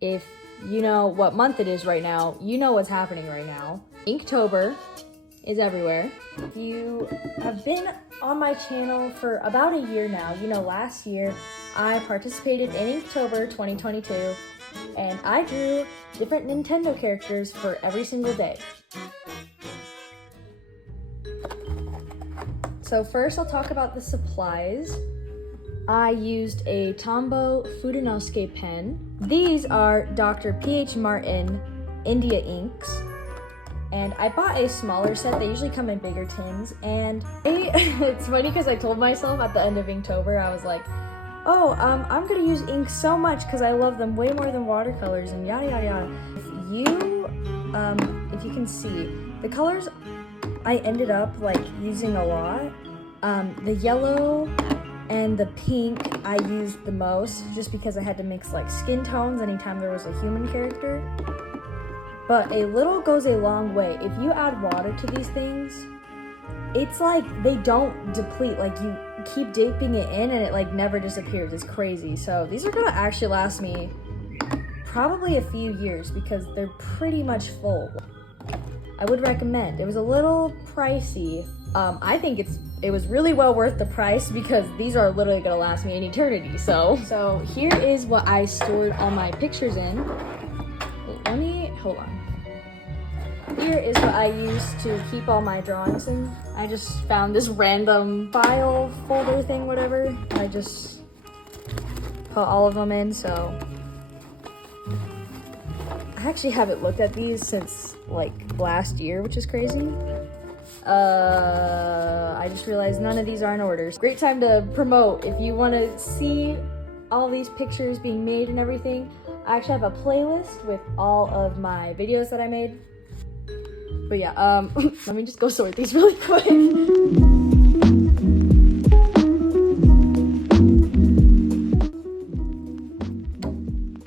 If you know what month it is right now, you know what's happening right now. Inktober is everywhere. If you have been on my channel for about a year now, you know last year I participated in Inktober 2022 and I drew different Nintendo characters for every single day. So first I'll talk about the supplies. I used a Tombow Fudenosuke pen. These are Dr. P.H. Martin India inks. And I bought a smaller set. They usually come in bigger tins. And it's funny because I told myself at the end of Inktober, I was like, oh, I'm gonna use ink so much because I love them way more than watercolors and yada yada yada. If you can see, the colors I ended up like using a lot. The yellow and the pink I used the most just because I had to mix like skin tones anytime there was a human character. But a little goes a long way. If you add water to these things, it's like they don't deplete. Like you keep dipping it in and it like never disappears. It's crazy. So these are gonna actually last me probably a few years because they're pretty much full. I would recommend. It was a little pricey. I think it was really well worth the price because these are literally gonna last me an eternity. So here is what I stored all my pictures in. Hold on. Here is what I used to keep all my drawings in. I just found this random file folder thing, whatever. I just put all of them in, so. I actually haven't looked at these since like last year, which is crazy. I just realized none of these are in order. Great time to promote. If you want to see all these pictures being made and everything, I actually have a playlist with all of my videos that I made. But yeah, let me just go sort these really quick.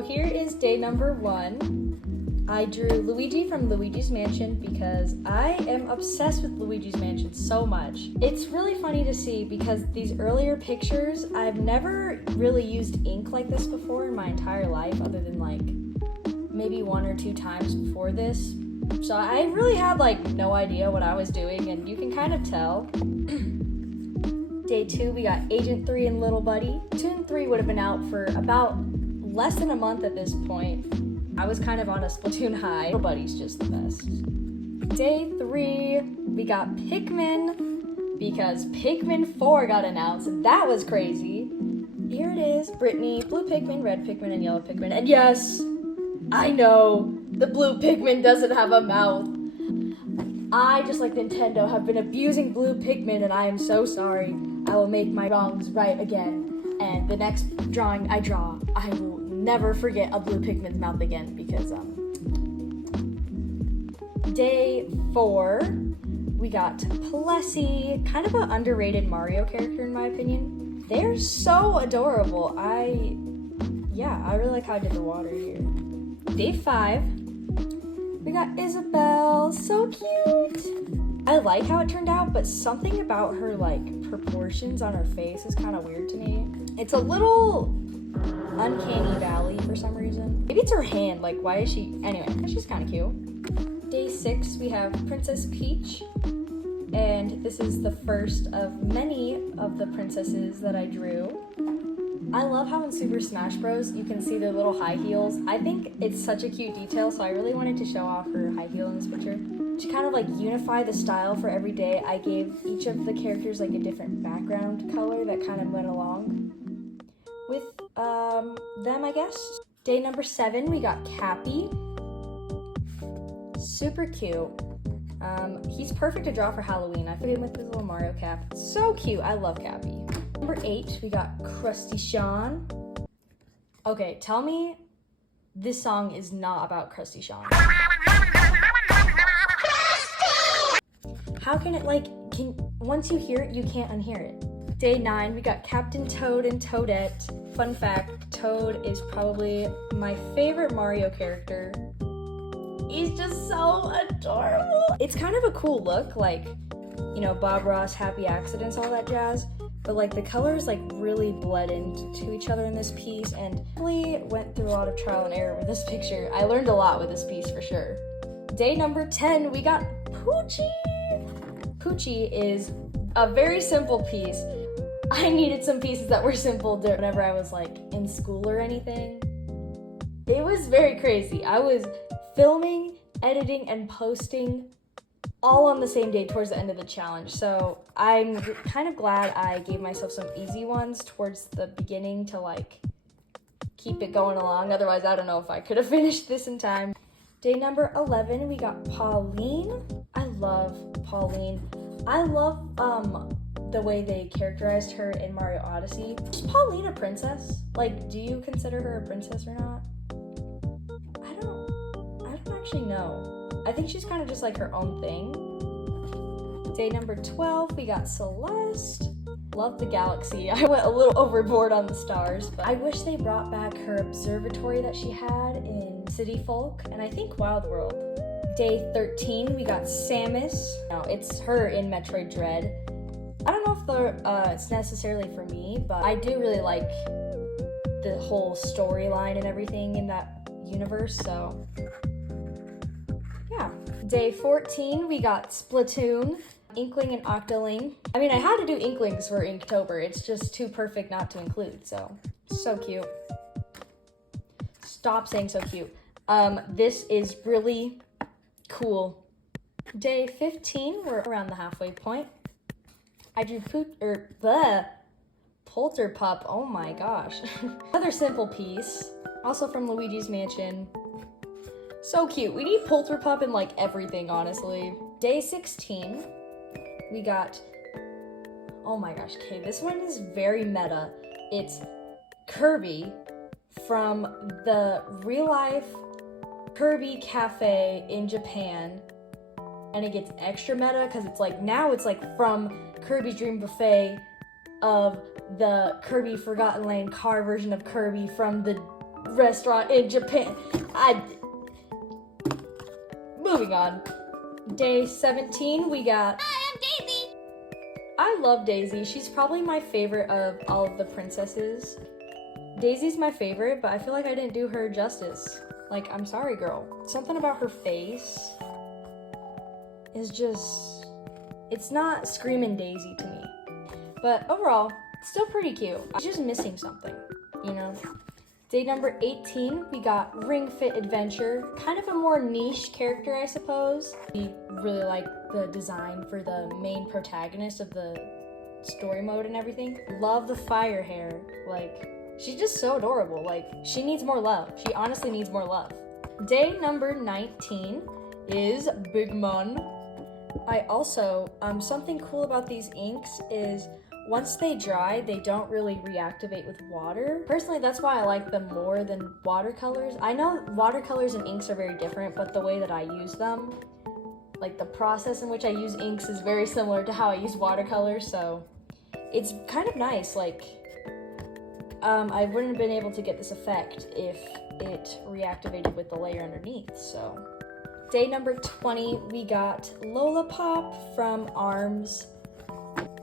Here is day number 1. I drew Luigi from Luigi's Mansion because I am obsessed with Luigi's Mansion so much. It's really funny to see because these earlier pictures, I've never really used ink like this before in my entire life other than like maybe 1 or 2 times before this. So I really had like no idea what I was doing and you can kind of tell. Day 2, we got Agent 3 and Little Buddy. 2 and 3 would have been out for about less than a month at this point. I was kind of on a Splatoon high. Little Buddy's just the best. Day 3, we got Pikmin because Pikmin 4 got announced. That was crazy. Here it is, Brittany, blue Pikmin, red Pikmin, and yellow Pikmin. And yes, I know the blue Pikmin doesn't have a mouth. I, just like Nintendo, have been abusing blue Pikmin and I am so sorry. I will make my wrongs right again. And the next drawing I draw, I will never forget a blue Pikmin's mouth again because day 4 we got Plessy, kind of an underrated Mario character in my opinion. They're so adorable. I really like how I did the water here. Day 5 we got Isabelle, so cute. I like how it turned out, but something about her like proportions on her face is kind of weird to me. It's a little uncanny valley for some reason. Maybe it's her hand, like why is she, anyway, she's kind of cute. Day 6 we have Princess Peach, and this is the first of many of the princesses that I drew. I love how in Super Smash Bros you can see their little high heels. I think it's such a cute detail, so I really wanted to show off her high heel in this picture. To kind of like unify the style for every day, I gave each of the characters like a different background color that kind of went along with them, I guess. Day number 7, we got Cappy. Super cute. He's perfect to draw for Halloween. I fit him with his little Mario cap. So cute, I love Cappy. Number 8, we got Krusty Sean. Okay, tell me this song is not about Krusty Sean. How can it once you hear it, you can't unhear it. Day 9, we got Captain Toad and Toadette. Fun fact, Toad is probably my favorite Mario character. He's just so adorable. It's kind of a cool look, like, you know, Bob Ross, Happy Accidents, all that jazz. but like the colors like really bled into each other in this piece, and really went through a lot of trial and error with this picture. I learned a lot with this piece for sure. Day number 10, we got Poochie. Poochie is a very simple piece. I needed some pieces that were simple whenever I was like in school or anything. It was very crazy. I was filming, editing, and posting all on the same day towards the end of the challenge. So I'm kind of glad I gave myself some easy ones towards the beginning to like keep it going along. Otherwise, I don't know if I could have finished this in time. Day number 11, we got Pauline. I love Pauline. I love the way they characterized her in Mario Odyssey. Is Pauline a princess? Like, do you consider her a princess or not? I don't actually know. I think she's kind of just like her own thing. Day number 12, we got Celeste. Love the galaxy. I went a little overboard on the stars, but I wish they brought back her observatory that she had in City Folk, and I think Wild World. Day 13, we got Samus. Now, it's her in Metroid Dread. I don't know if it's necessarily for me, but I do really like the whole storyline and everything in that universe, so yeah. Day 14, we got Splatoon, Inkling and Octoling. I mean, I had to do Inklings for Inktober. It's just too perfect not to include, so cute. Stop saying so cute. This is really cool. Day 15, we're around the halfway point. I drew Polterpup, oh my gosh. Another simple piece, also from Luigi's Mansion. So cute. We need Polterpup in like everything, honestly. Day 16, we got, oh my gosh, okay, this one is very meta. It's Kirby from the real life Kirby Cafe in Japan. And it gets extra meta because it's like, now it's like from Kirby's Dream Buffet of the Kirby Forgotten Land car version of Kirby from the restaurant in Japan. Moving on. Day 17, we got... Hi, I'm Daisy! I love Daisy. She's probably my favorite of all of the princesses. Daisy's my favorite, but I feel like I didn't do her justice. Like, I'm sorry, girl. Something about her face is just... it's not screaming Daisy to me. But overall, still pretty cute. She's just missing something, you know? Day number 18, we got Ring Fit Adventure. Kind of a more niche character, I suppose. We really like the design for the main protagonist of the story mode and everything. Love the fire hair. Like, she's just so adorable. Like, she needs more love. She honestly needs more love. Day number 19 is Big Mun. I also, something cool about these inks is once they dry, they don't really reactivate with water. Personally, that's why I like them more than watercolors. I know watercolors and inks are very different, but the way that I use them, like the process in which I use inks is very similar to how I use watercolors, so it's kind of nice. Like, I wouldn't have been able to get this effect if it reactivated with the layer underneath, so. Day number 20, we got Lola Pop from ARMS.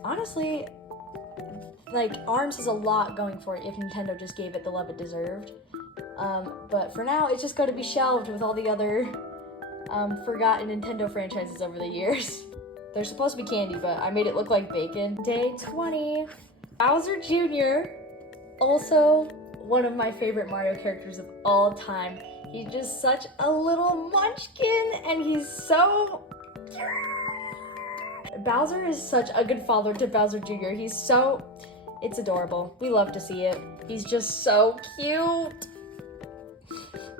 Honestly, like, ARMS has a lot going for it if Nintendo just gave it the love it deserved. But for now, it's just going to be shelved with all the other forgotten Nintendo franchises over the years. They're supposed to be candy, but I made it look like bacon. Day 20, Bowser Jr., also one of my favorite Mario characters of all time. He's just such a little munchkin, and he's so... Bowser is such a good father to Bowser Jr. He's so... it's adorable. We love to see it. He's just so cute.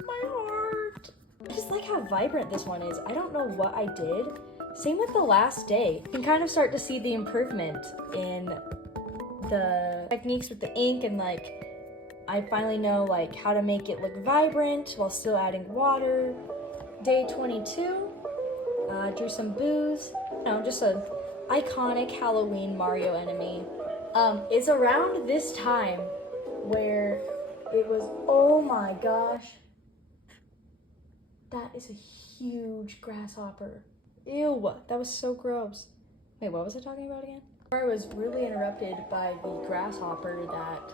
My heart. I just like how vibrant this one is. I don't know what I did. Same with the last day. You can kind of start to see the improvement in the techniques with the ink, and like, I finally know like how to make it look vibrant while still adding water. Day 22, drew some booze. You know, just an iconic Halloween Mario enemy. It's around this time where it was, oh my gosh, that is a huge grasshopper. Ew, that was so gross. Wait, what was I talking about again? I was really interrupted by the grasshopper that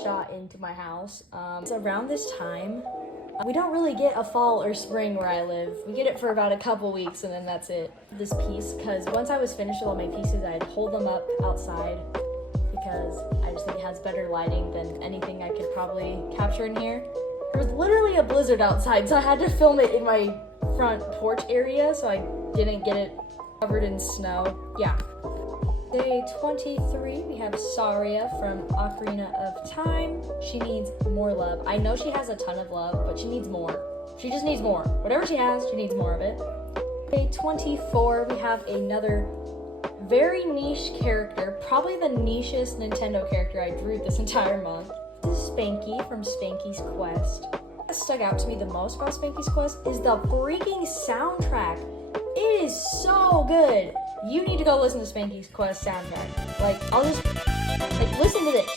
shot into my house. It's around this time. We don't really get a fall or spring where I live. We get it for about a couple weeks and then that's it. This piece, because once I was finished with all my pieces, I'd hold them up outside because I just think it has better lighting than anything I could probably capture in here. There was literally a blizzard outside, so I had to film it in my front porch area so I didn't get it covered in snow. Yeah. Day 23, we have Saria from Ocarina of Time. She needs more love. I know she has a ton of love, but she needs more. She just needs more. Whatever she has, she needs more of it. Day 24, we have another very niche character, probably the nichest Nintendo character I drew this entire month. This is Spanky from Spanky's Quest. What stuck out to me the most about Spanky's Quest is the freaking soundtrack. It is so good. You need to go listen to Spanky's Quest soundtrack. Listen to this.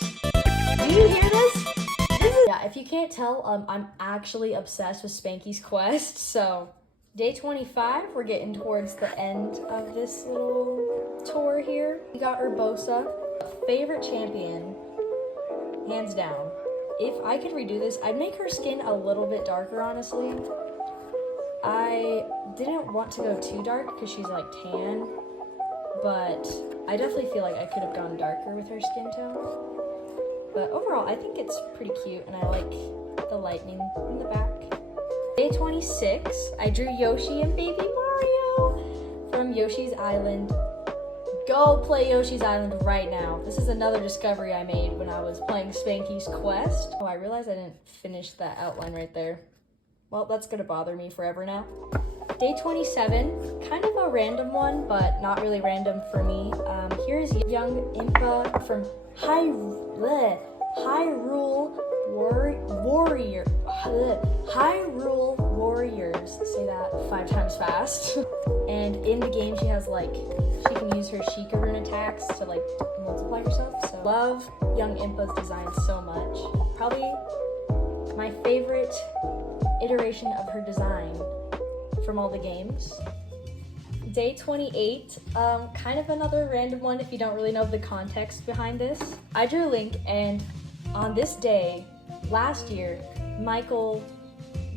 Do you hear this? Yeah, if you can't tell, I'm actually obsessed with Spanky's Quest. So, day 25, we're getting towards the end of this little tour here. We got Urbosa, favorite champion, hands down. If I could redo this, I'd make her skin a little bit darker, honestly. I didn't want to go too dark because she's like tan, but I definitely feel like I could have gone darker with her skin tone. But overall, I think it's pretty cute, and I like the lightning in the back. Day 26, I drew Yoshi and Baby Mario from Yoshi's Island. Go play Yoshi's Island right now. This is another discovery I made when I was playing Spanky's Quest. Oh, I realized I didn't finish that outline right there. Well, that's gonna bother me forever now. Day 27, kind of a random one, but not really random for me. Here's young Impa from Hyrule Warriors. Say that 5 times fast. And in the game, she can use her Sheikah rune attacks to multiply herself. So love young Impa's design so much. Probably my favorite iteration of her design from all the games. Day 28, kind of another random one if you don't really know the context behind this. I drew Link, and on this day, last year, Mikel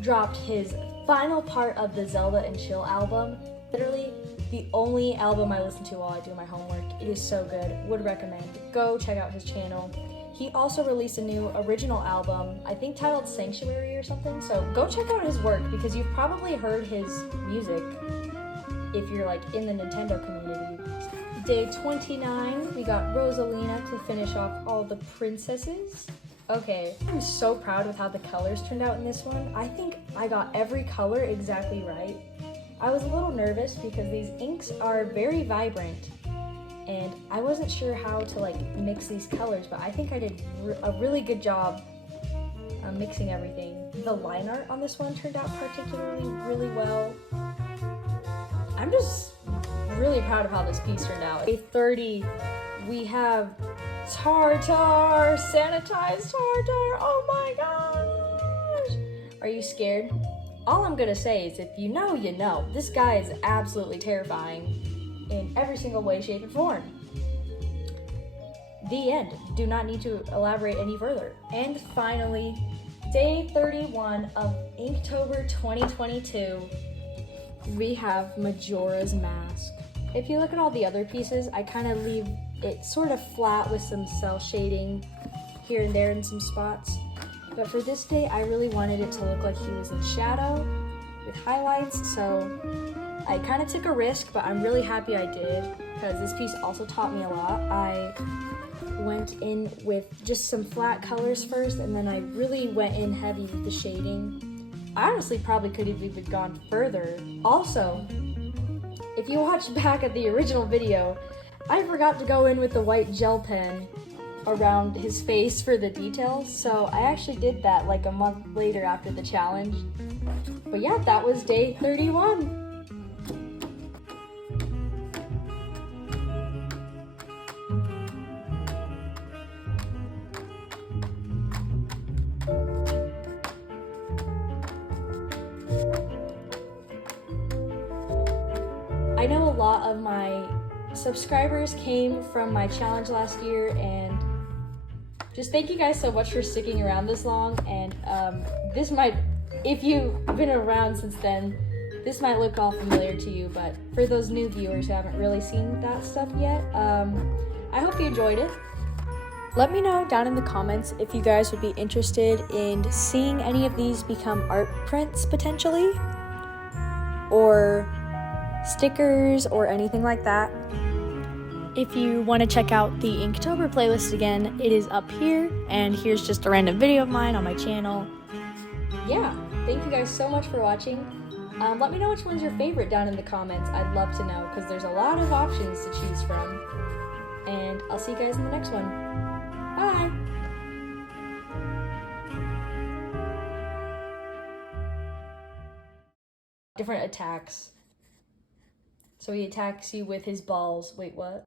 dropped his final part of the Zelda and Chill album. Literally the only album I listen to while I do my homework. It is so good, would recommend. Go check out his channel. He also released a new original album, I think titled Sanctuary or something, so go check out his work because you've probably heard his music if you're in the Nintendo community. Day 29, we got Rosalina to finish off all the princesses. Okay, I'm so proud with how the colors turned out in this one. I think I got every color exactly right. I was a little nervous because these inks are very vibrant, and I wasn't sure how to mix these colors, but I think I did a really good job mixing everything. The line art on this one turned out particularly really well. I'm just really proud of how this piece turned out. Day 30, we have Tartar, sanitized Tartar. Oh my gosh! Are you scared? All I'm gonna say is if you know, you know. This guy is absolutely terrifying in every single way, shape, and form. The end. Do not need to elaborate any further. And finally, day 31 of Inktober 2022, we have Majora's Mask. If you look at all the other pieces, I kind of leave it sort of flat with some cell shading here and there in some spots. But for this day, I really wanted it to look like he was in shadow with highlights, so I kind of took a risk, but I'm really happy I did because this piece also taught me a lot. I went in with just some flat colors first, and then I really went in heavy with the shading. I honestly probably could have even gone further. Also, if you watch back at the original video, I forgot to go in with the white gel pen around his face for the details, so I actually did that a month later after the challenge. But yeah, that was day 31. I know a lot of my subscribers came from my challenge last year, and just thank you guys so much for sticking around this long. And this might, if you've been around since then, this might look all familiar to you, but for those new viewers who haven't really seen that stuff yet, I hope you enjoyed it. Let me know down in the comments if you guys would be interested in seeing any of these become art prints potentially, or stickers, or anything like that. If you want to check out the Inktober playlist again, it is up here, and here's just a random video of mine on my channel. Yeah, thank you guys so much for watching. Let me know which one's your favorite down in the comments. I'd love to know, because there's a lot of options to choose from. And I'll see you guys in the next one. Bye! Different attacks. So he attacks you with his balls. Wait, what?